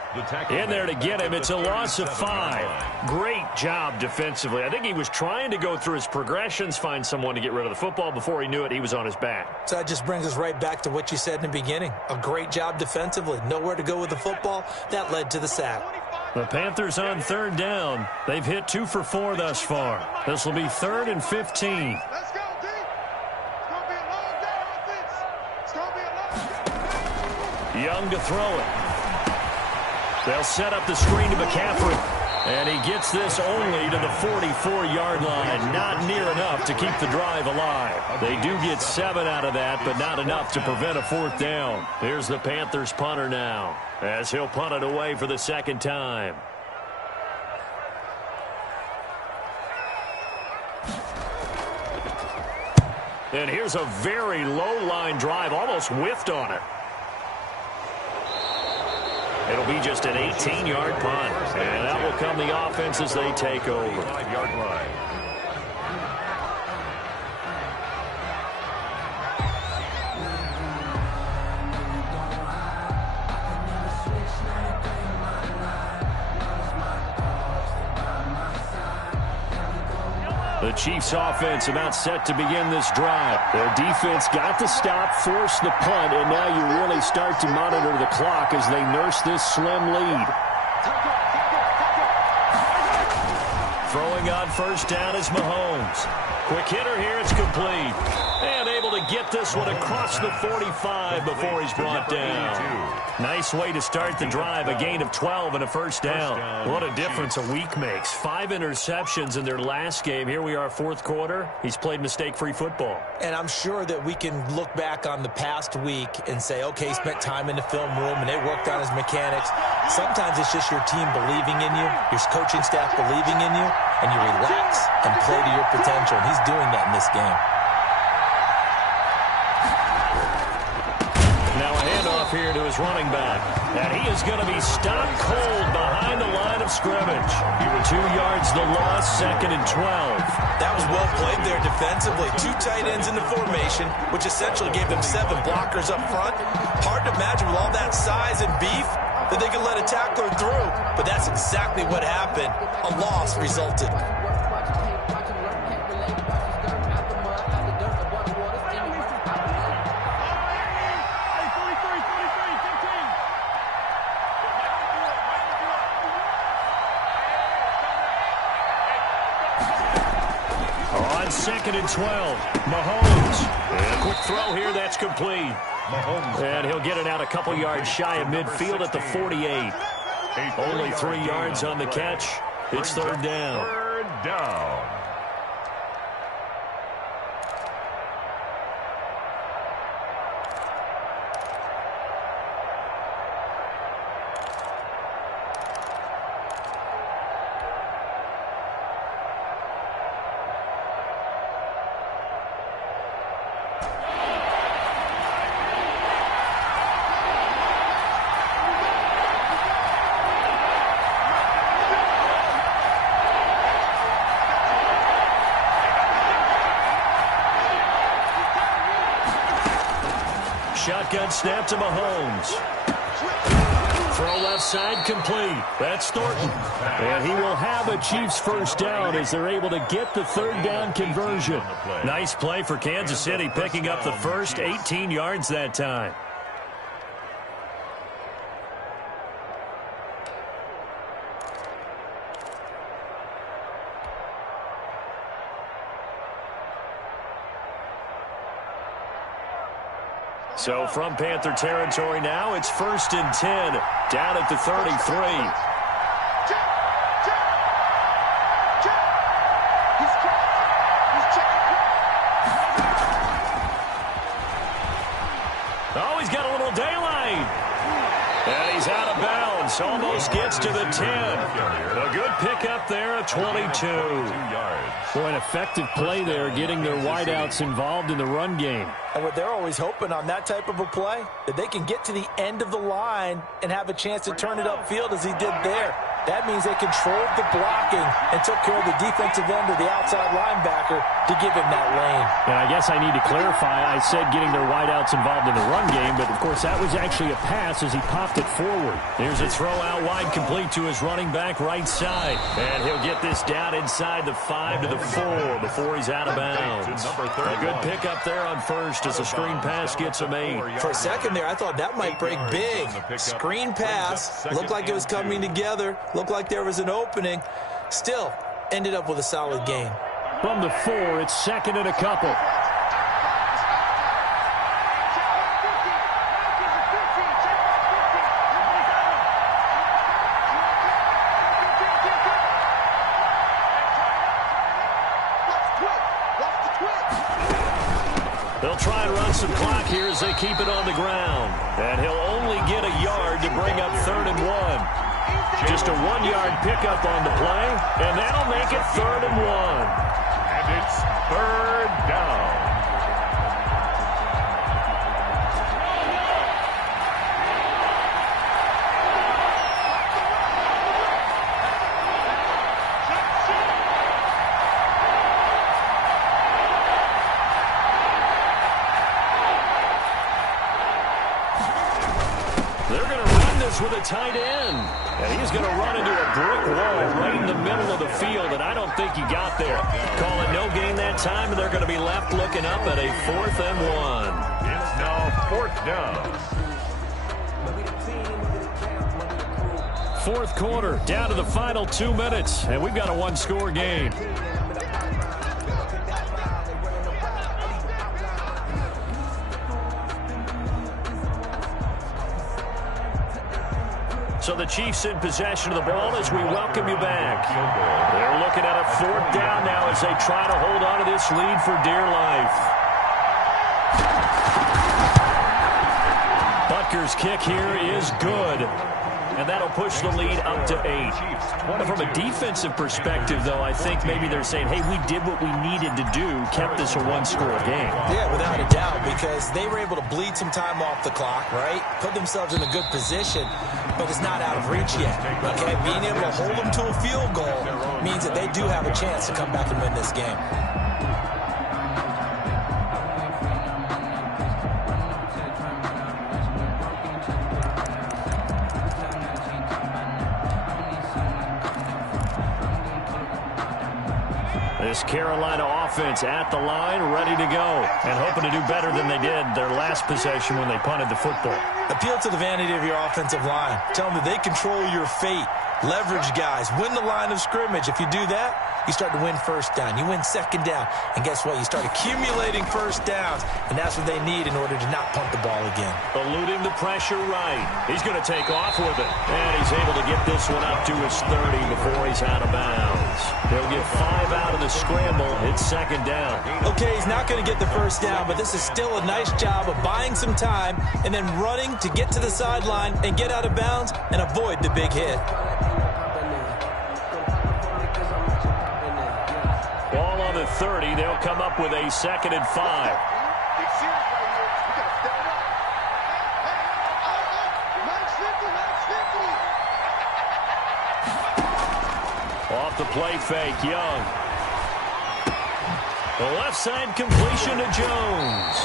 in there to get him. It's a loss of 5. Great job defensively. I think he was trying to go through his progressions, find someone to get rid of the football. Before he knew it, he was on his back. So that just brings us right back to what you said in the beginning. A great job defensively. Nowhere to go with the football. That led to the sack. The Panthers on 3rd down. They've hit 2 for 4 thus far. This will be 3rd and 15. Let's go, D. Young to throw it. They'll set up the screen to McCaffrey. And he gets this only to the 44-yard line. Not near enough to keep the drive alive. They do get 7 out of that, but not enough to prevent a 4th down. Here's the Panthers punter now, as he'll punt it away for the 2nd time. And here's a very low-line drive, almost whiffed on it. It'll be just an 18-yard punt. And that will come the offense as they take over. 5-yard line. The Chiefs offense about set to begin this drive. Their defense got the stop, forced the punt, and now you really start to monitor the clock as they nurse this slim lead. Throwing on 1st down is Mahomes. Quick hitter here, it's complete. And able to get this one across the 45 before he's brought down. Nice way to start the drive, a gain of 12 and a 1st down. What a difference a week makes. 5 interceptions in their last game. Here we are, 4th quarter. He's played mistake-free football. And I'm sure that we can look back on the past week and say, okay, he spent time in the film room and they worked on his mechanics. Sometimes it's just your team believing in you, your coaching staff believing in you, and you relax and play to your potential. And he's doing that in this game. Now a handoff here to his running back. And he is going to be stopped cold behind the line of scrimmage. 2 yards the loss, 2nd and 12. That was well played there defensively. 2 tight ends in the formation, which essentially gave them 7 blockers up front. Hard to imagine with all that size and beef that they could let a tackler through. But that's exactly what happened. A loss resulted. On 2nd and 12, Mahomes. And a quick throw here, that's complete. Mahomes. And he'll get it out a couple yards shy of midfield at the 48. Only 3 yards on the catch. It's 3rd down. 3rd down. Shotgun snap to Mahomes. Throw left side complete. That's Thornton. And he will have a Chiefs 1st down as they're able to get the 3rd down conversion. Nice play for Kansas City, picking up the first 18 yards that time. So from Panther territory now, it's 1st and 10, down at the 33. Oh, he's got a little daylight. And he's out of bounds. Almost gets to the 10. A good pickup there, a 22. Boy, an effective play there, getting their wideouts involved in the run game. And what they're always hoping on that type of a play, that they can get to the end of the line and have a chance to turn it upfield as he did there. That means they controlled the blocking and took care of the defensive end of the outside linebacker to give him that lane. And I guess I need to clarify, I said getting their wideouts involved in the run game, but of course that was actually a pass as he popped it forward. Here's a throw out wide complete to his running back right side. And he'll get this down inside the 5 to the 4 before he's out of bounds. A good pickup there on 1st as the screen pass gets him 8. For a second there, I thought that might break big. Screen pass, looked like it was coming together, looked like there was an opening. Still, ended up with a solid gain. From the 4, it's 2nd and a couple. They'll try and run some clock here as they keep it on the ground. And he'll only get a yard to bring up 3rd and 1. Just a 1-yard pickup on the play, and that'll make it 3rd and 1. And it's 3rd down. With a tight end. And he's going to run into a brick wall right in the middle of the field, and I don't think he got there. Call it no gain that time, and they're going to be left looking up at a 4th and 1. It's now 4th down. 4th quarter, down to the final 2 minutes, and we've got a 1-score game. So the Chiefs in possession of the ball as we welcome you back. They're looking at a 4th down now as they try to hold on to this lead for dear life. Butker's kick here is good. And that'll push the lead up to 8. From a defensive perspective, though, I think maybe they're saying, hey, we did what we needed to do, kept this a 1-score game. Yeah, without a doubt, because they were able to bleed some time off the clock, right? Put themselves in a good position, but it's not out of reach yet, okay? Being able to hold them to a field goal means that they do have a chance to come back and win this game. This Carolina offense at the line, ready to go, and hoping to do better than they did their last possession when they punted the football. Appeal to the vanity of your offensive line. Tell them that they control your fate. Leverage guys. Win the line of scrimmage. If you do that, you start to win 1st down. You win 2nd down. And guess what? You start accumulating 1st downs, and that's what they need in order to not punt the ball again. Eluding the pressure right. He's going to take off with it. And he's able to get this one up to his 30 before he's out of bounds. He'll get 5 out of the scramble. It's 2nd down. Okay, he's not going to get the 1st down, but this is still a nice job of buying some time and then running to get to the sideline and get out of bounds and avoid the big hit. Ball on the 30. They'll come up with a 2nd and 5. Off the play fake, Young. The left side completion to Jones.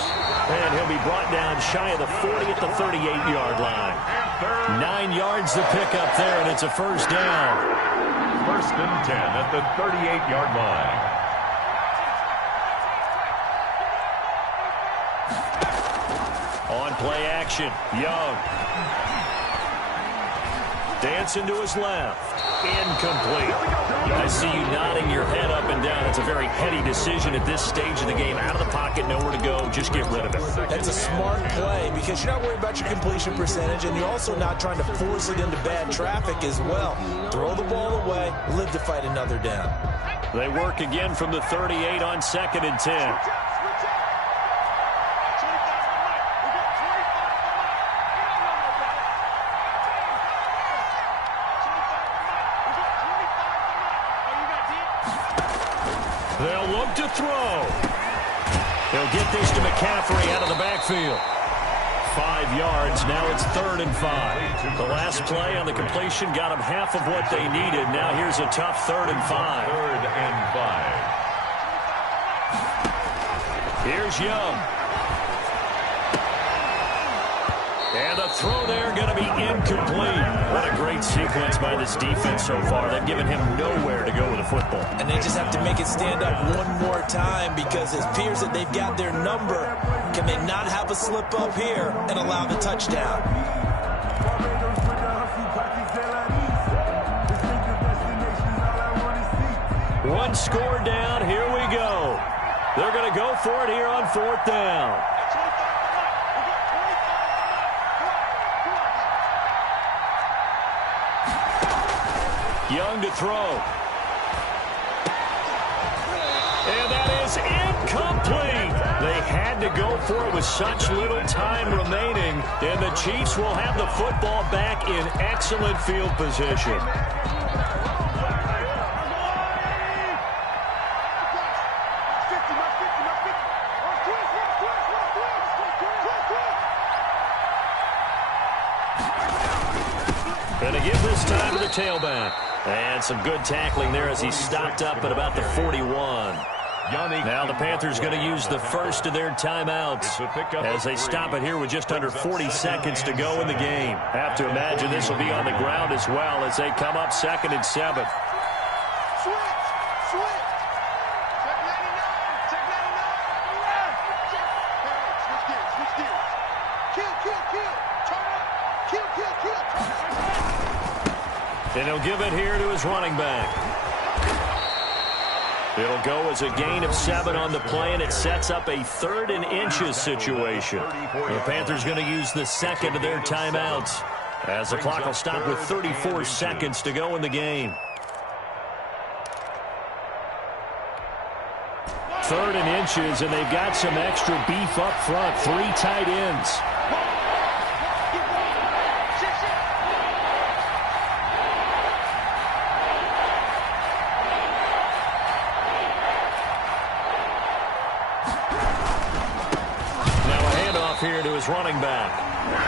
And he'll be brought down shy of the 40 at the 38-yard line. 9 yards to pick up there, and it's a 1st down. 1st and 10 at the 38-yard line. On play action, Young. Dancing to his left. Incomplete. I see you nodding your head up and down. It's a very heady decision at this stage of the game. Out of the pocket, nowhere to go. Just get rid of it. That's a smart play because you're not worried about your completion percentage, and you're also not trying to force it into bad traffic as well. Throw the ball away, live to fight another down. They work again from the 38 on 2nd and 10. They'll look to throw. He'll get this to McCaffrey out of the backfield. 5 yards. Now it's 3rd and 5. The last play on the completion got them half of what they needed. Now here's a tough 3rd and 5. 3rd and 5. Here's Young. And the throw there going to be incomplete. What a great sequence by this defense so far. They've given him nowhere to go with the football. And they just have to make it stand up one more time because it appears that they've got their number. Can they not have a slip up here and allow the touchdown? One score down. Here we go. They're going to go for it here on 4th down. Young to throw. And that is incomplete. They had to go for it with such little time remaining, and the Chiefs will have the football back in excellent field position. Going to give this time to the tailback. And some good tackling there as he stopped up at about the 41. Now the Panthers going to use the first of their timeouts as they stop it here with just under 40 seconds to go in the game. Have to imagine this will be on the ground as well as they come up 2nd and 7. And he'll give it here to his running back. It'll go as a gain of 7 on the play, and it sets up a 3rd and inches situation. The Panthers going to use the second of their timeouts as the clock will stop with 34 seconds to go in the game. 3rd and inches, and they've got some extra beef up front. 3 tight ends. Here to his running back.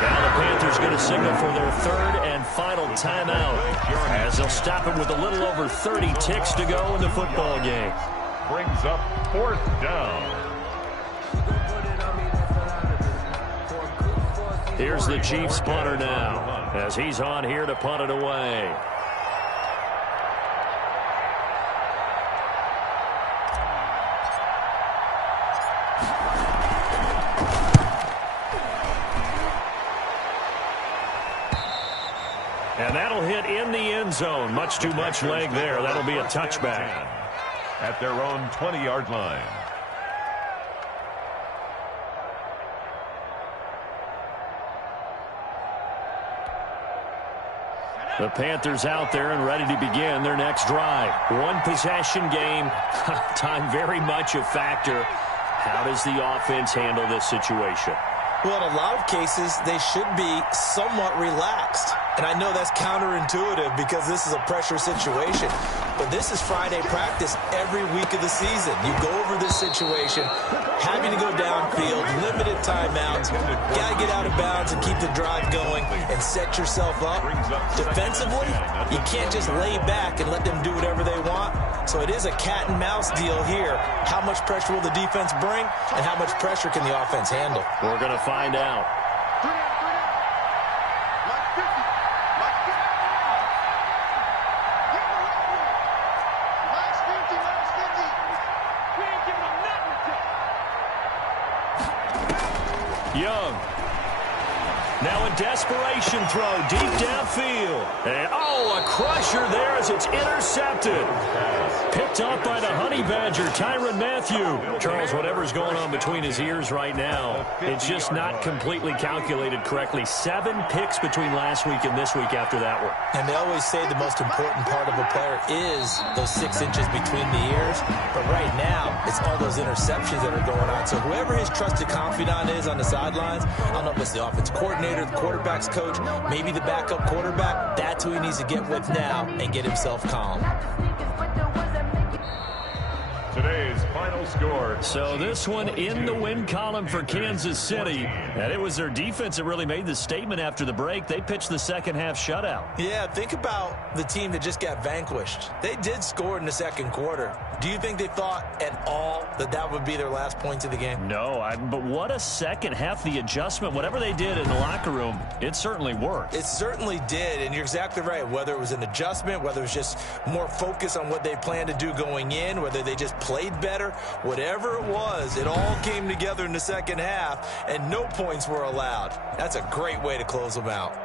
Now the Panthers going to signal for their 3rd and final timeout as they'll stop it with a little over 30 ticks to go in the football game. Brings up 4th down. Here's the Chiefs punter now as he's on here to punt it away. And that'll hit in the end zone. Much too much leg there. That'll be a touchback. At their own 20-yard line. The Panthers out there and ready to begin their next drive. 1 possession game. Time very much a factor. How does the offense handle this situation? Well, in a lot of cases, they should be somewhat relaxed. And I know that's counterintuitive because this is a pressure situation. But this is Friday practice every week of the season. You go over this situation, having to go downfield, limited timeouts, got to get out of bounds and keep the drive going and set yourself up. Defensively, you can't just lay back and let them do whatever they want. So it is a cat and mouse deal here. How much pressure will the defense bring and how much pressure can the offense handle? We're going to find out. Young. Now a desperation throw deep downfield. And, a crusher there as it's intercepted. Picked up by the Honey Badger, Tyrann Mathieu. Charles, whatever's going on between his ears right now, it's just not completely calculated correctly. 7 picks between last week and this week after that one. And they always say the most important part of a player is those 6 inches between the ears. But right now, it's all those interceptions that are going on. So whoever his trusted confidant is on the sidelines, I don't know if it's the offense coordinator, the quarterback's coach, maybe the backup quarterback, that's who he needs to get with now and get himself calm. Today's final score. So this one in the win column for Kansas City. And it was their defense that really made the statement after the break. They pitched the second half shutout. Yeah, think about the team that just got vanquished. They did score in the second quarter. Do you think they thought at all that that would be their last points of the game? No, but what a second half. The adjustment, whatever they did in the locker room, it certainly worked. It certainly did, and you're exactly right. Whether it was an adjustment, whether it was just more focus on what they planned to do going in, whether they just played better, whatever it was, it all came together in the second half, and no points were allowed. That's a great way to close them out.